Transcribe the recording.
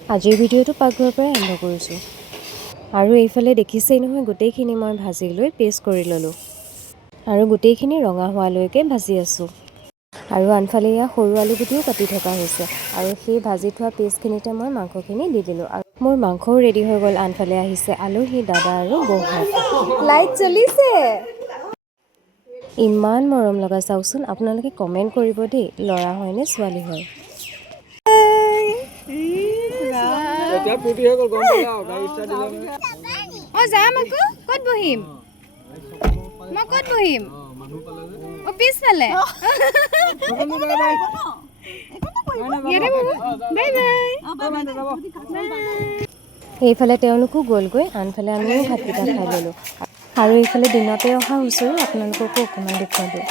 আজিৰ ভিডিঅ'টো পাকঘৰৰ পৰাই আৰম্ভ কৰিছোঁ। আৰু এইফালে দেখিছেই নহয়, গোটেইখিনি মই ভাজি লৈ পেষ্ট কৰি ল'লোঁ আৰু গোটেইখিনি ৰঙা হোৱালৈকে ভাজি আছোঁ। আৰু আনফালে এয়া সৰু আলুগুটিও কাটি থকা হৈছে আৰু সেই ভাজি থোৱা পেষ্টখিনিতে মই মাংসখিনি দি দিলোঁ আৰু মোৰ মাংসও ৰেডি হৈ গ'ল। আনফালে আহিছে আলহী, দাদা আৰু বৌহঁত। লাইট জ্বলিছে, ইমান মৰম লগা। চাওকচোন, আপোনালোকে কমেণ্ট কৰিব দেই, ল'ৰা হয় নে ছোৱালী হয়। যাম আকৌ, ক'ত বহিম? মই ক'ত বহিম? পিছফালে। এইফালে তেওঁলোকো গ'লগৈ, আনফালে আমিও ভাতকেইটা খাই ল'লোঁ আৰু এইফালে দিনতে অহা হুঁচৰি আপোনালোককো অকণমান দেখুৱালোঁ।